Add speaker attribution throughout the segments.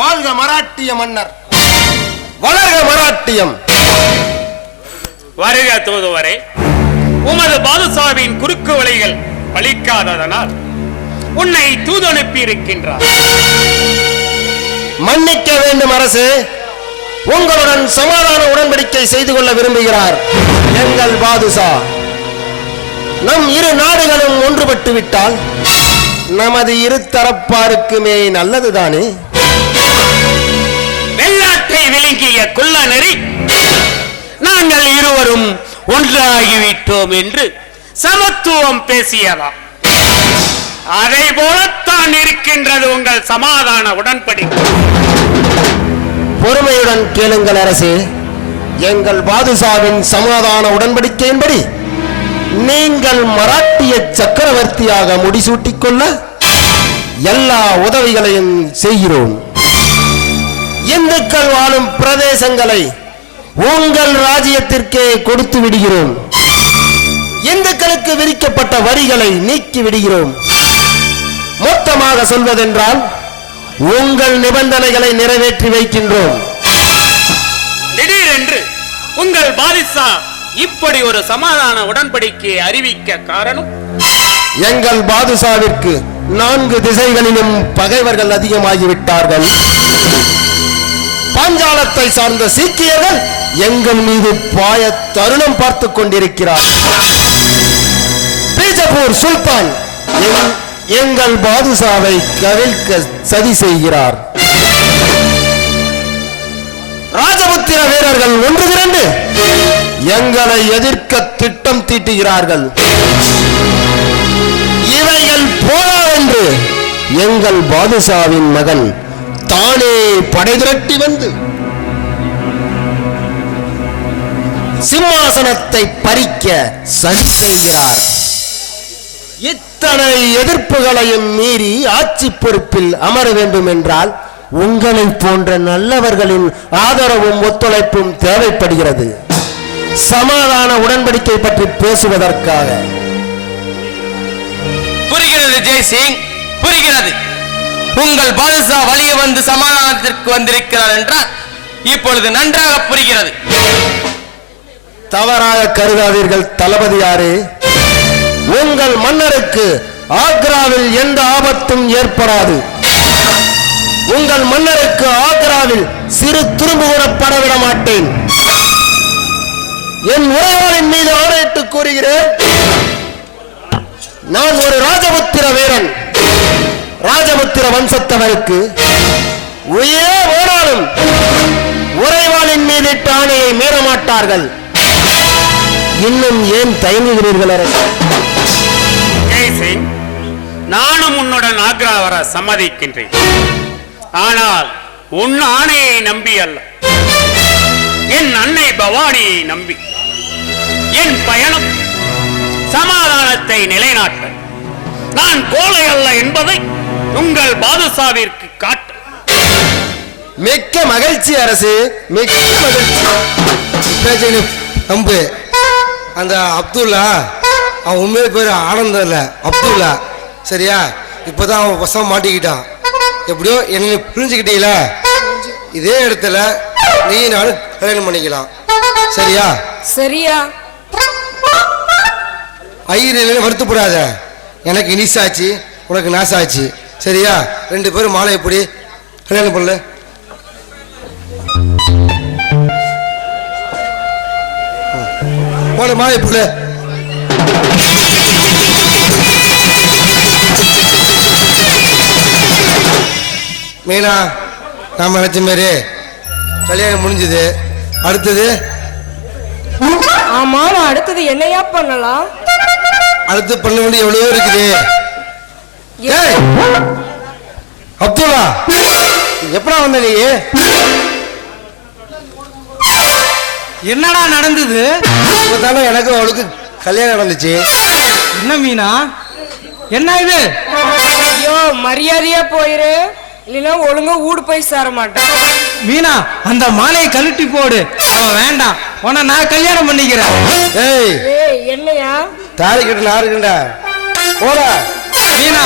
Speaker 1: வாழ்க மராட்டிய மன்னர். வளர்க மராட்டியம்.
Speaker 2: வருக தூதுவரே உமது பாதுசாவின் குறுக்கு வழிகள் பலிக்காததனால் உன்னை தூது அனுப்பி இருக்கின்றார்
Speaker 1: மன்னிக்க வேண்டும் அரசு உங்களுடன் சமாதான உடன்படிக்கை செய்து கொள்ள விரும்புகிறார் எங்கள் பாதுஷா. நம் இரு நாடுகளும் ஒன்றுபட்டு விட்டால் நமது இரு தரப்பாருக்குமே நல்லதுதானே?
Speaker 2: விளங்கிய கொல்ல நெறி நாங்கள் இருவரும் ஒன்றாகிவிட்டோம் என்று சமத்துவம் பேசியதா? அதை போலத்தான் இருக்கின்றது உங்கள் சமாதான உடன்படிக்கை
Speaker 1: பொறுமையுடன் கேளுங்கள் அரசே எங்கள் பாதுஷாவின் சமாதான உடன்படிக்கையின்படி நீங்கள் மராட்டிய சக்கரவர்த்தியாக முடிசூட்டிக் கொள்ள எல்லா உதவிகளையும் செய்கிறோம். இந்துக்கள் வாழும் பிரதேசங்களை உங்கள் ராஜ்யத்திற்கே கொடுத்து விடுகிறோம். இந்துக்களுக்கு விதிக்கப்பட்ட வரிகளை நீக்கி விடுகிறோம். மொத்தமாக சொல்வதென்றால் உங்கள் நிபந்தனைகளை நிறைவேற்றி வைக்கின்றோம்.
Speaker 2: திடீரென்று உங்கள் பாதிசா இப்படி ஒரு சமாதான உடன்படிக்கையை அறிவிக்க காரணம்?
Speaker 1: எங்கள் பாதுஷாவிற்கு நான்கு திசைகளிலும் பகைவர்கள் அதிகமாகிவிட்டார்கள். பாஞ்சாலத்தை சார்ந்த சீக்கியர்கள் எங்கள் மீது பாய தருணம் பார்த்து கொண்டிருக்கிறார். பீஜப்பூர் சுல்தான் எங்கள் பாதுஷாவை கவிழ்க்க சதி செய்கிறார். ராஜபுத்திர வீரர்கள் ஒன்று திரண்டு எங்களை எதிர்க்க திட்டம் தீட்டுகிறார்கள். இவைகள் போதா என்று எங்கள் பாதுஷாவின் மகன் தானே படை திரட்டி வந்து சிம்மாசனத்தை பறிக்க சதி செய்கிறார். இத்தனை எதிர்ப்புகளையும் மீறி ஆட்சி பொறுப்பில் அமர வேண்டும் என்றால் உங்களை போன்ற நல்லவர்களின் ஆதரவும் ஒத்துழைப்பும் தேவைப்படுகிறது. சமாதான உடன்படிக்கை பற்றி பேசுவதற்காக.
Speaker 3: புரிகிறது ஜெய்சிங் புரிகிறது. உங்கள் பாதுஷா வழிய வந்து சமாதானத்திற்கு வந்திருக்கிறார் என்றால் இப்பொழுது நன்றாக புரிகிறது.
Speaker 1: தவறாக கருதாதீர்கள் தளபதியாரே. உங்கள் மன்னருக்கு ஆக்ராவில் எந்த ஆபத்தும் ஏற்படாது. உங்கள் மன்னருக்கு ஆக்ராவில் சிறு துரும்பு கூட படவிட மாட்டேன். என் உறவாளின் மீது ஆணையிட்டு கூறுகிறேன். நான் ஒரு ராஜபுத்திர வீரன். ராஜபுத்திர வம்சத்தவருக்கு உயிரே போனாலும் உறைவாளின் மீது ஆணையை மீறமாட்டார்கள். இன்னும் ஏன் தயங்குகிறீர்கள் அரசே?
Speaker 2: ஜெய்சிங் நானும் உன்னுடன் ஆக்ரா வர சம்மதிக்கின்றேன். ஆனால் உன் ஆணையை நம்பி அல்ல. என் அன்னை பவானியை நம்பி. என் பயணம் சமாதானத்தை நிலைநாட்ட. நான் கோலை அல்ல என்பதை உங்கள் பாதுஷாவிற்கு காட்ட
Speaker 1: மிக்க மகிழ்ச்சி அரசு மிக்க மகிழ்ச்சி.
Speaker 4: நம்பு. அந்த அப்துல்லா அவன் உண்மையில பேர் ஆனந்தம் இல்லை அப்துல்லா. சரியா? இப்போதான் அவன் வசம் மாட்டிக்கிட்டான். எப்படியோ என்னை புரிஞ்சுக்கிட்டீங்கள இதே இடத்துல நீ நானும் கல்யாணம் பண்ணிக்கலாம். சரியா?
Speaker 5: சரியா?
Speaker 4: ஐயர் வருத்தப்படாத. எனக்கு இனிசாச்சு உனக்கு நாசாச்சு. சரியா? ரெண்டு பேரும் மாலை எப்படி கல்யாணம் பண்ணல. போல மாலை புள்ள மீனா நாம் நினைச்ச மாதிரி கல்யாணம் முடிஞ்சது. அடுத்தது?
Speaker 5: ஆமா அடுத்தது என்னையா பண்ணலாம்?
Speaker 4: அடுத்து பண்ண வேண்டிய எவ்வளவோ இருக்குது. அப்துல்லா! எப்படா வந்த நீ?
Speaker 6: என்னடா நடந்தது?
Speaker 4: இப்பதானே எனக்கு அவளுக்கு கல்யாணம் நடந்துச்சு.
Speaker 6: என்ன மீனா? என்ன இது?
Speaker 5: ஐயோ மரியாதையா போயிரு. இல்லைன்னா ஒழுங்கா ஊடு போய் சேர மாட்டேன்.
Speaker 6: மீனா அந்த மாலையை கழட்டி போடு. அவன் வேண்டாம். உன்னை நான் கல்யாணம் பண்ணிக்கிறேன்.
Speaker 4: ஏய்!
Speaker 5: ஏய் என்னையா?
Speaker 4: தாலி கட்டு நான் இருக்கேன்டா போடா.
Speaker 6: மீனா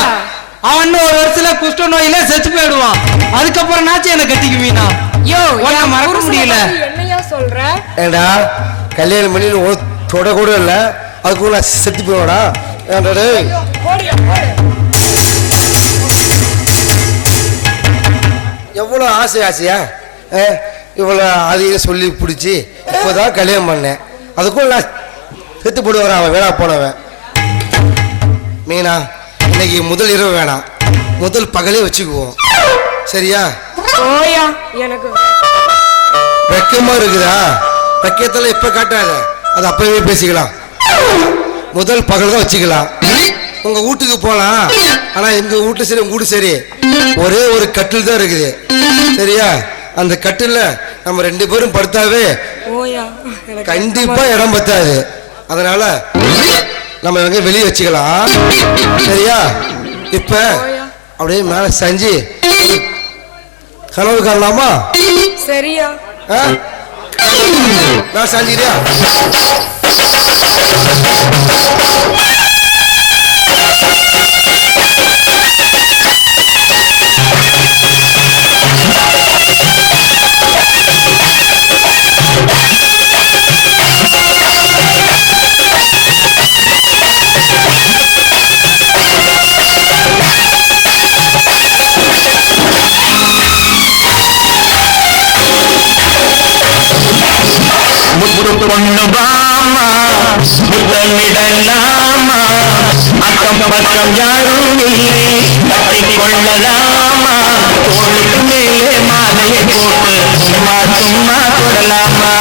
Speaker 6: அவன் இன்னும் ஒரு வருஷத்துல குஷ்ட நோயில செத்து போயிடுவான். அதுக்கப்புறம் நாச்சும் என்ன கட்டிக்குவீனா
Speaker 5: யோ
Speaker 6: உன்னை மறக்க முடியல.
Speaker 5: என்னையா சொல்ற?
Speaker 4: ஏண்டா கல்யாணம் பண்ணி ஒரு தொட கூட இல்லை. அதுக்குள்ள நான் செத்து போவேடா
Speaker 5: போடு
Speaker 4: எவ்வளோ ஆசை ஆசையா? ஆ, இவ்வளோ அதையும் சொல்லி பிடிச்சி இப்போதான் கல்யாணம் பண்ணேன். அதுக்குள்ள நான் செத்து போடுவான் அவன் வேணா போனவன். மீனா இன்னைக்கு முதல் இரவு வேணாம். முதல் பகலே வச்சுக்குவோம். சரியா?
Speaker 5: ஓயா எனக்கு.
Speaker 4: வெக்கமா இருக்குதா? வெக்கத்தில் இப்ப காட்டாத. அது அப்பவே பேசிக்கலாம். முதல் பகல் தான் வச்சுக்கலாம். உங்க வீட்டுக்கு போலாம். ஆனா எங்க வீட்டு சரி உங்க வீட்டு சரி. ஒரே ஒரு கட்டில் தான் இருக்குது. சரியா? அந்த கட்டில்ல நம்ம ரெண்டு பேரும் படுத்தாவே கண்டிப்பா இடம் பத்தாது. அதனால நம்ம எங்க வெளியே வச்சுக்கலாம். சரியா? இப்ப அப்படியே மேல செஞ்சு. கனவு காணலாமா?
Speaker 5: சரியா?
Speaker 4: ஆ? நான் சாஞ்சிரியா
Speaker 7: பொண்ணு பாமா முதலிடலாமா அக்கம் பக்கம் யாரும் இல்லை. கட்டி கொள்ளலாமா? தோளுக்கு மேலே மாலையை போட்டு சும்மா சும்மா தொடலாமா?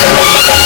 Speaker 7: Thank
Speaker 1: you.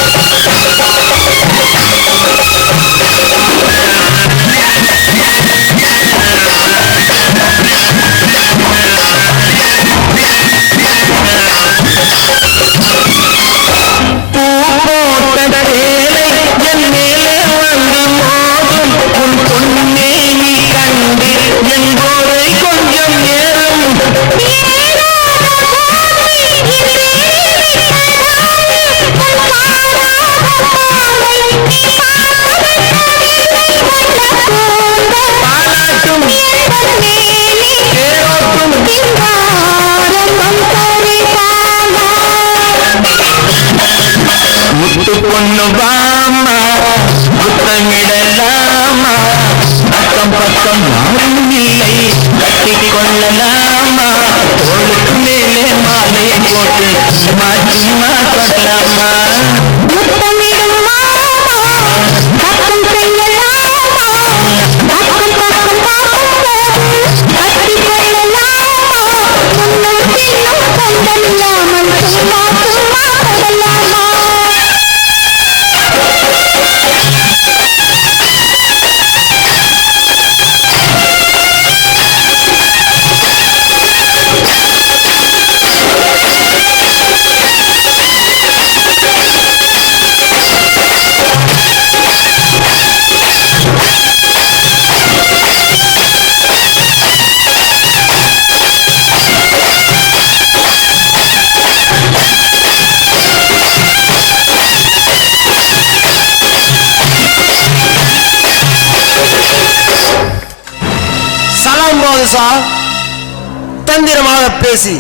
Speaker 1: தந்திரமாக பேசி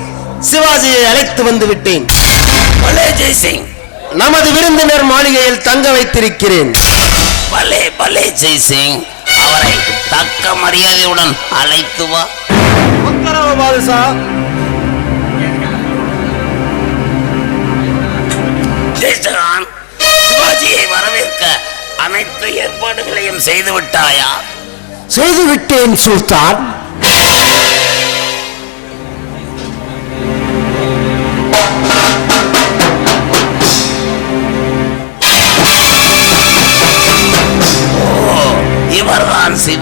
Speaker 1: சிவாஜியை அழைத்து வந்து விட்டேன்.
Speaker 8: பலே ஜெய்சிங்
Speaker 1: நமது விருந்தினர் மாளிகையில் தங்க வைத்திருக்கிறேன்.
Speaker 8: பலே பலே ஜெய்சிங் அவரை தக்க மரியாதையுடன் அழைத்து வா.
Speaker 1: உத்தரவு பாதுஷா.
Speaker 8: ஜெய்சகான் சிவாஜியை வரவேற்க அனைத்து ஏற்பாடுகளையும் செய்து விட்டாயா?
Speaker 1: செய்து விட்டேன் சுல்தான்.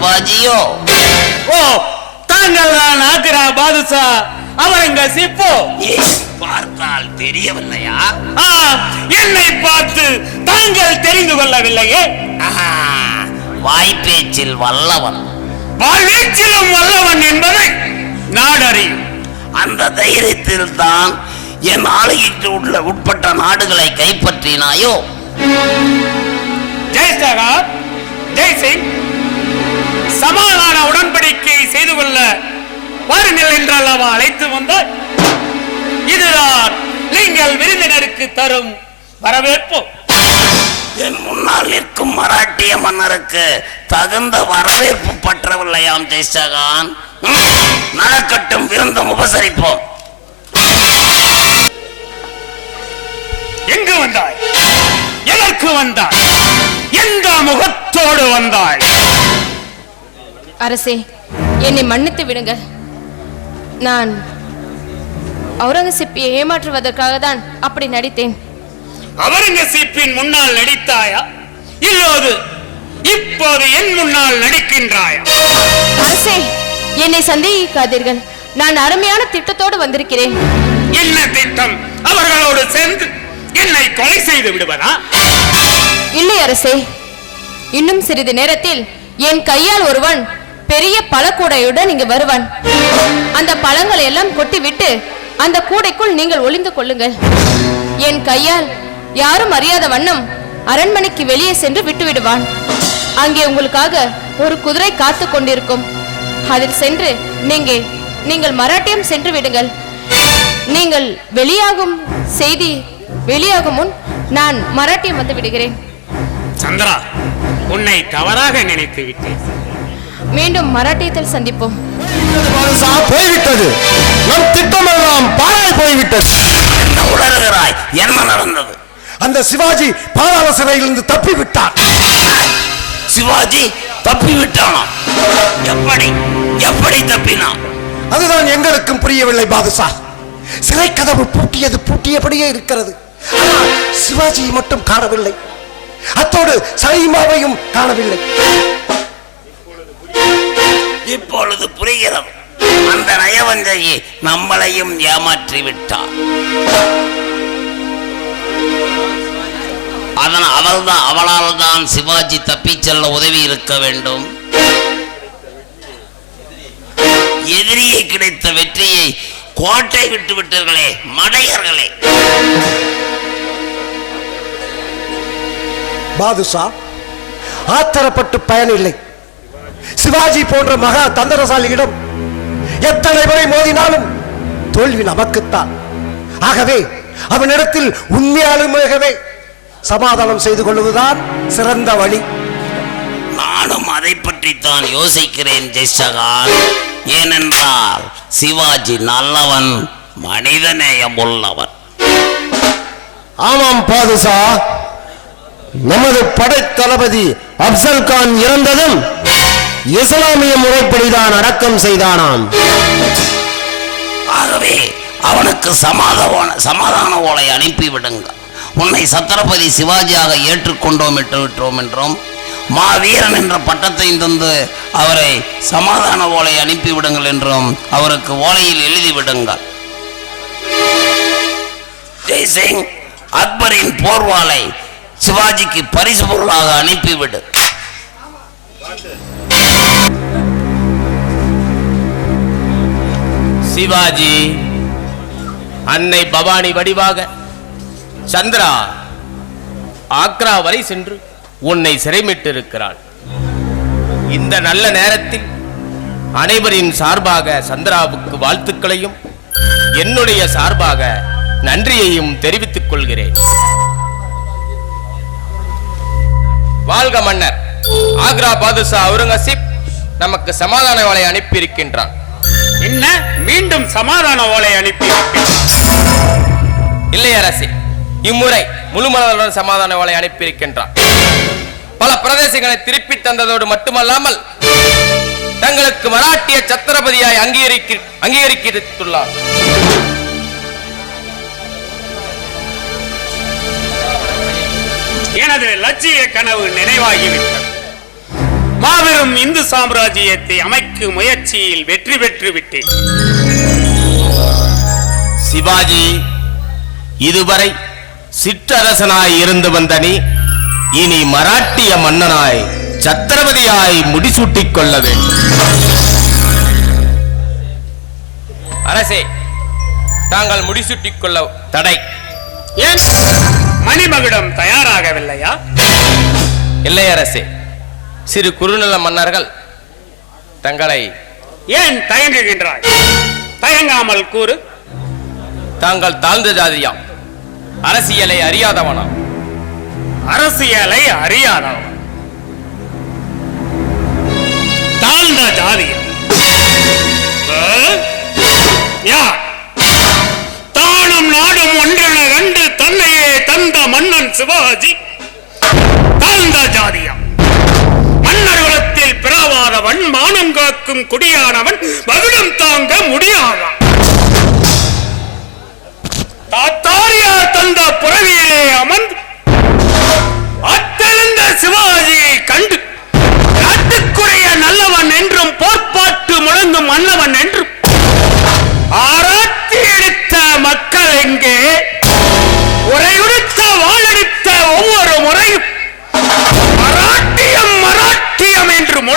Speaker 8: சிவாஜியோ.
Speaker 2: ஓ தாங்கள் தான் ஆக்ரா பாதுஷா. அவர் எங்க சிப்போ
Speaker 8: பார்த்தால் தெரியவில்லையா?
Speaker 2: என்னை பார்த்து தாங்கள் தெரிந்து கொள்ளவில்லையே.
Speaker 8: வாய்ப்பேச்சில் வல்லவன்.
Speaker 2: வாழ்வீச்சிலும் வல்லவன் என்பதை நாடறியும்.
Speaker 8: அந்த தைரியத்தில் தான் என் ஆளுகைக்கு உள்ள உட்பட்ட நாடுகளை கைப்பற்றினாயோ.
Speaker 2: ஜெய்சகா ஜெய்சிங் சமாதான உடன்படிக்கை செய்து கொள்ள வாருங்கள் என்று அல்லவா அழைத்து வந்தார் இதுதான் நீங்கள் விருந்தினருக்கு தரும் வரவேற்பு.
Speaker 8: என் முன்னால் நிற்கும் மராட்டிய மன்னருக்கு தகுந்த வரவேற்பு பற்றவில்லையாம் ஜெய்சகான் நடக்கட்டும் விருந்தம் உபசரிப்போம்.
Speaker 2: எங்கு வந்தாய்? எதற்கு வந்தாய்? எந்த முகத்தோடு வந்தாய்?
Speaker 9: அரசே என்னை மன்னித்து விடுங்க நான் அவுரங்கசீப்பை ஏமாற்றுவதற்காக தான் அப்படி நடித்தேன்.
Speaker 2: அவரங்கசீப்பின் முன்னால் நடித்தாயா? இல்லோது இப்போது என் முன்னால் நடிக்கின்றாயா?
Speaker 9: அரசே என்னை சந்தேகிக்காதீர்கள். நான் அருமையான திட்டத்தோடு வந்திருக்கிறேன்.
Speaker 2: என்ன திட்டம்? அவர்களோடு சேர்ந்து என்னை கொலை செய்து விடுவதா?
Speaker 9: இல்லை அரசே இன்னும் சிறிது நேரத்தில் என் கையால் ஒருவன் பெரிய பழக்கூடையுடன் இங்கு வருவான். அந்த பழங்களை எல்லாம் கொட்டிவிட்டு அந்த கூடைக்குள் நீங்கள் ஒளிந்து கொள்ளுங்கள். என் கையால் யாரும் அறியாத வண்ணம் அரண்மனைக்கு வெளியே சென்று விட்டு விடுவான் அங்கே உங்களுக்காக ஒரு குதிரை காத்து கொண்டிருக்கும். அதில் சென்று நீங்க நீங்கள் மராட்டியம் சென்று விடுங்கள். நீங்கள் வெளியாகும் செய்தி வெளியாகும் முன் நான் மராட்டியம் வந்து விடுகிறேன்.
Speaker 2: சந்திரா உன்னை தவறாக நினைத்து விட்டேன்.
Speaker 9: மீண்டும் மராட்டியத்தில் சந்திப்போம்.
Speaker 1: பாதுஷா போய்விட்டது. நம் திட்டமெல்லாம் பாழாய் போய்விட்டது.
Speaker 8: என்ன உளறுகிறாய்? என்ன நடந்தது?
Speaker 1: அந்த சிவாஜி பாதாள சிறையிலிருந்து தப்பி விட்டார்
Speaker 8: சிவாஜி தப்பி விட்டானா எப்படி? எப்படி தப்பினான்?
Speaker 1: அதுதான் எங்களுக்கும் புரியவில்லை பாதுஷா. சிறை கதவு பூட்டியது பூட்டியபடியே இருக்கிறது. சிவாஜியை மட்டும் காணவில்லை. அத்தோடு சலீமாவையும் காணவில்லை.
Speaker 8: இப்பொழுது புரிகிறது அந்த நயவஞ்சகி நம்மளையும் ஏமாற்றி விட்டார் அதன் அவள்தான் அவளால் தான் சிவாஜி தப்பிச் செல்ல உதவி இருக்க வேண்டும். எதிரியை கிடைத்த வெற்றியை கோட்டை விட்டு விட்டீர்களே மடையர்களே.
Speaker 1: பாதுஷா ஆத்திரப்பட்டு பயனில்லை. சிவாஜி போன்ற மகா தந்திரசாலியிடம் எத்தனை முறை மோதினாலும் தோல்வி நமக்குத்தான். ஆகவே அவனிடத்தில் உண்மையாலுமாகவே சமாதானம் செய்து கொள்வதுதான் சிறந்த வழி.
Speaker 8: நானும் அதை பற்றித்தான் யோசிக்கிறேன் ஜெய்சகான். ஏனென்றால் சிவாஜி நல்லவன் மனிதநேயம் உள்ளவன்.
Speaker 1: ஆமாம் பாதுஷா. நமது படை தளபதி அப்சல் கான் இறந்ததும் இஸ்லாமிய முறைப்படிதான் அடக்கம் செய்தானாம்.
Speaker 8: ஆகவே அவனுக்கு சமாதான சமாதான ஓலை அனுப்பிவிடுங்க. உன்னை சத்திரபதி சிவாஜியாக ஏற்றுக்கொண்டோம் இட்டு விட்டோம் என்றும் மாவீரன் என்ற பட்டத்தை தந்து அவரை சமாதான ஓலை அனுப்பிவிடுங்கள் என்றும் அவருக்கு ஓலையில் எழுதி விடுங்கள். ஜெய்சிங் அக்பரின் போர்வாலை சிவாஜிக்கு பரிசு பொருளாக அனுப்பிவிடு.
Speaker 3: சிவாஜி அன்னை பவானி வடிவாக சந்திரா ஆக்ரா வரை சென்று உன்னை சிறைமிட்டிருக்கிறாள். இந்த நல்ல நேரத்தில் அனைவரின் சார்பாக சந்திராவுக்கு வாழ்த்துக்களையும் என்னுடைய சார்பாக நன்றியையும் தெரிவித்துக் கொள்கிறேன். வாழ்க மன்னர். ஆக்ரா பாதுஷா அவுரங்கசீப் நமக்கு சமாதான வலை அனுப்பியிருக்கின்றான்.
Speaker 2: என்ன மீண்டும் சமாதான ஓலை அனுப்பி
Speaker 3: இல்லை அரசே இம்முறை முழுமனதுடன் சமாதான வலை அனுப்பியிருக்கின்றான் பல பிரதேசங்களை திருப்பி தந்ததோடு மட்டுமல்லாமல் தங்களுக்கு மராட்டிய சத்திரபதியாய் அங்கீகரிக்க அங்கீகரித்துள்ளார்
Speaker 2: எனது லட்சிய கனவு நினைவாகிவிட்டது. மாபெரும் இந்து சாம்ராஜ்யத்தை அமைக்கும் முயற்சியில் வெற்றி பெற்று விட்டேன்.
Speaker 3: சிவாஜி இதுவரை சிற்றரசனாய் இருந்து வந்த நீ இனி மராட்டிய மன்னனாய் சத்திரபதியாய் முடிசூட்டிக் கொள்ள வேண்டும். அரசே தாங்கள் முடிசூட்டிக் கொள்ள தடை.
Speaker 2: ஏன்? மணிமகுடம் தயாராகவில்லையா?
Speaker 3: இல்லை அரசே சிறு குறுநில மன்னர்கள் தங்களை
Speaker 2: ஏன் தயங்குகின்றாய்? தயங்காமல் கூறு.
Speaker 3: தாங்கள் தாழ்ந்த ஜாதியாம். அரசியலை அறியாதவனாம்.
Speaker 2: அரசியலை அறியாதவன். தாழ்ந்த ஆ? யார்? தானும் நாடும் ஒன்றென கண்டு தன்னையே தந்த மன்னன் சிவாஜி. தாழ்ந்த ஜாதியம். மன்னர் பிறவாதவன் மானம் காக்கும் குடியானவன் மகுடம் தாங்க முடியாதான் தாத்தாரியார் தந்த புறவியிலே அமர்ந்து அத்தெழுந்த சிவாஜியை கண்டு நாட்டுக்குரிய நல்லவன் என்றும் போர்ப்பாட்டு முழங்கும் மன்னவன் என்றும் ஆராய்ச்சி எடுத்த மக்கள் எங்கே உரையுடுத்த வாழடித்த ஒவ்வொரு முறையும்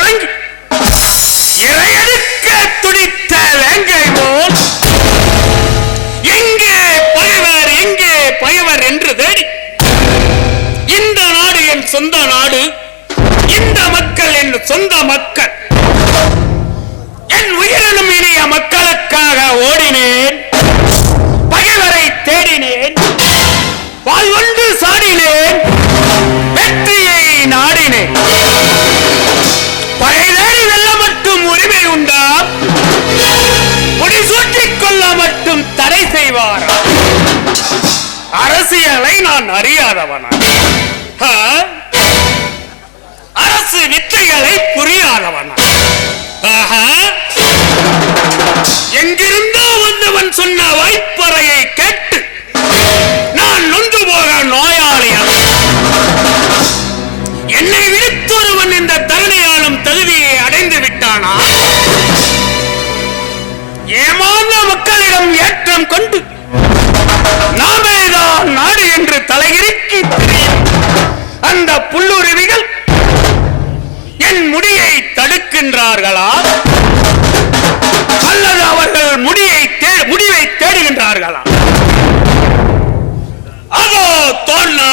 Speaker 2: மராட்டியம் இறையெடுக்க துடித்த வேங்கை போல். எங்கே பகைவர் எங்கே பகைவர் என்று தேடி. இந்த நாடு என் சொந்த நாடு இந்த மக்கள் என் சொந்த மக்கள். என் உயிரினும் இனிய மக்களுக்காக ஓடினேன். தடை செய்வார்? அரசியலை நான் அறியாதவனா? அரசு வித்தைகளை புரியாதவனா? எங்கிருந்தோ வந்தவன் சொன்ன வாய்ப்பறையை கேட்டு நான் நொந்து போக நோய் மக்களிடம் ஏற்றம் கொண்டு நாமேதான் நாடு என்று தலையிறுக்கி தெரியும். அந்த புல்லுருவிகள் என் முடியை தடுக்கின்றார்களா? அல்லது அவர்கள் முடியை முடிவை தேடுகின்றார்களா? அதோ தோன்னா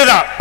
Speaker 2: கோட்டை இதுதான்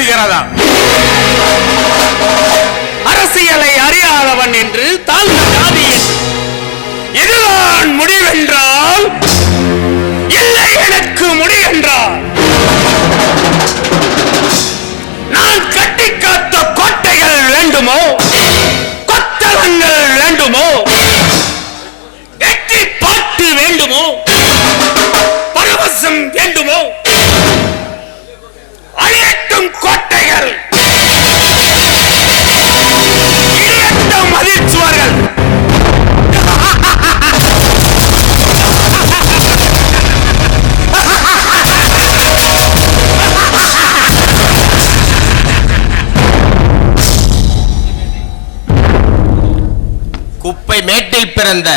Speaker 2: பேசுகிறதா? அரசியலை அறியாதவன் என்று தாழ்ந்த ஜாதி என்று இதுதான் முடிவென்றால் இல்லை எனக்கு முடிவென்றால் நான் கட்டி காத்த கோட்டைகள் வேண்டுமோ? கொத்தளங்கள் வேண்டுமோ? வெற்றி பாட்டு வேண்டுமோ?
Speaker 3: குப்பை மேட்டில் பிறந்த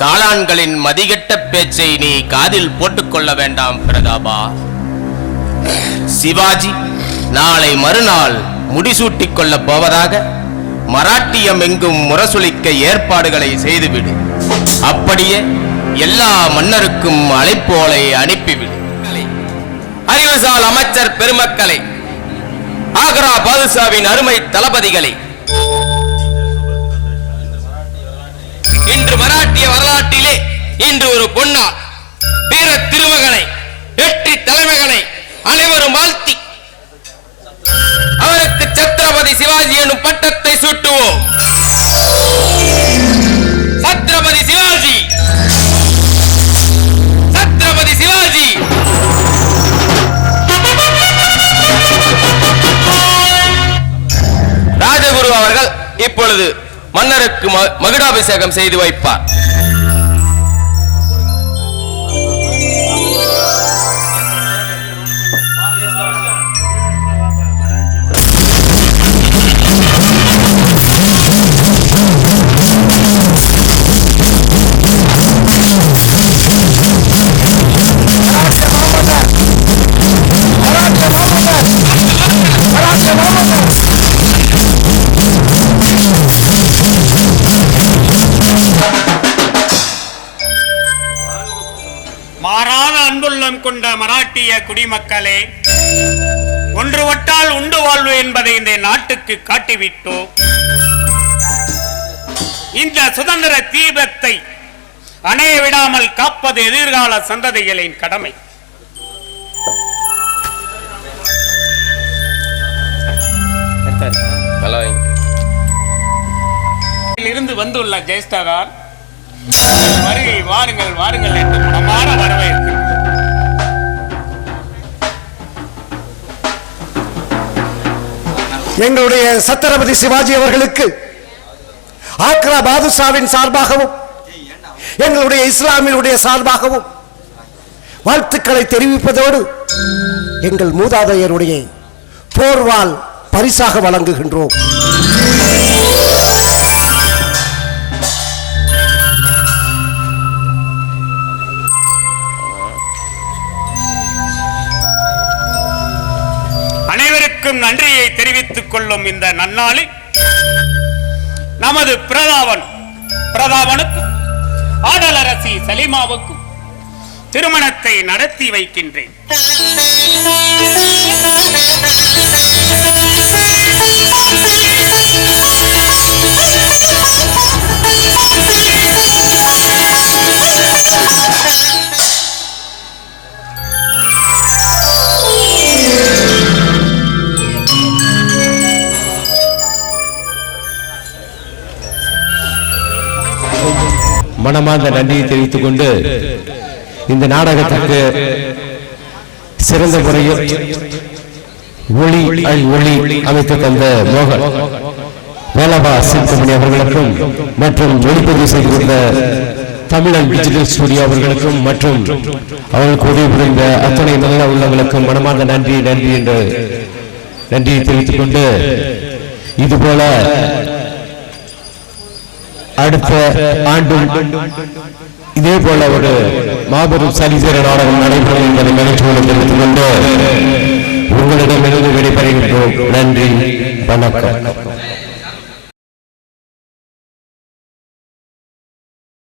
Speaker 3: காளான்களின் மதிகெட்ட பேச்சை நீ காதில் போட்டுக்கொள்ள வேண்டாம் பிரதாபா. சிவாஜி நாளை மறுநாள் முடிசூட்டிக் கொள்ளப் போவதாக மராட்டியம் எங்கும் முரசொலிக்க ஏற்பாடுகளை செய்துவிடு. அப்படியே எல்லா மன்னருக்கும் அழைப்போலை அனுப்பிவிடு. அறிவுசால் அமைச்சர் பெருமக்களை ஆக்ரா பாதுஷாவின் அருமை தளபதிகளை இன்று மராட்டிய வரலாற்றிலே இன்று ஒரு பொன்னா வீர திருமகனை வெற்றி தலைமகனை அனைவரும் வாழ்த்தி. அவருக்கு சத்ரபதி சிவாஜி எனும் பட்டத்தை சூட்டுவோம். மன்னருக்கு ம- மகுடாபிஷேகம் செய்து வைப்பார்.
Speaker 2: மாறாத அன்புள்ளம் கொண்ட மராட்டிய குடிமக்களே ஒன்றுபட்டால் உண்டு வாழ்வு என்பதை இந்த நாட்டுக்கு காட்டிவிட்டோம் இந்த சுதந்திர தீபத்தை அணைய விடாமல் காப்பது எதிர்கால சந்ததிகளின் கடமை. இருந்து வந்துள்ள ஜெயஸ்டகார் வருகை வாருங்கள் வாருங்கள் என்று மனமான வரவேற்பு
Speaker 1: எங்களுடைய சத்திரபதி சிவாஜி அவர்களுக்கு ஆக்ரா பாதுஷாவின் சார்பாகவும் எங்களுடைய இஸ்லாமினுடைய சார்பாகவும் வாழ்த்துக்களை தெரிவிப்பதோடு எங்கள் மூதாதையருடைய போர்வால் பரிசாக வழங்குகின்றோம்.
Speaker 2: அனைவருக்கும் நன்றியை தெரிவித்துக் கொள்ளும் இந்த நன்னாளில் நமது பிரதாபன் பிரதாபனுக்கும் ஆடலரசி சலிமாவுக்கும் திருமணத்தை நடத்தி வைக்கின்றேன்
Speaker 10: Thank you. மனமார்ந்த நன்றியை தெரிவித்துக் கொண்டு இந்த நாடகத்திற்கு சிறந்த முறையில் ஒளி அல் ஒளி அமைத்து தந்த மோகன் வேலபா சில்கமணி அவர்களுக்கும் மற்றும் ஒளிப்பதிவு செய்து கொண்ட தமிழன் டிஜிட்டல் ஸ்டுடியோ அவர்களுக்கும் மற்றும் அவர்களுக்கு உதவி புரிந்த அத்தனை நல்ல உள்ளவர்களுக்கும் மனமார்ந்த நன்றி நன்றி என்று நன்றியை தெரிவித்துக் கொண்டு இதுபோல அடுத்த ஆண்டும் இதே போல ஒரு மாபெரும் சலிசேர நாடகம் நடைபெறும் என்பதை மகிழ்ச்சியோடு தெரிவித்துக் கொண்டு உங்களிடமிருந்து விடைபெறுகின்றோம். நன்றி வணக்கம்.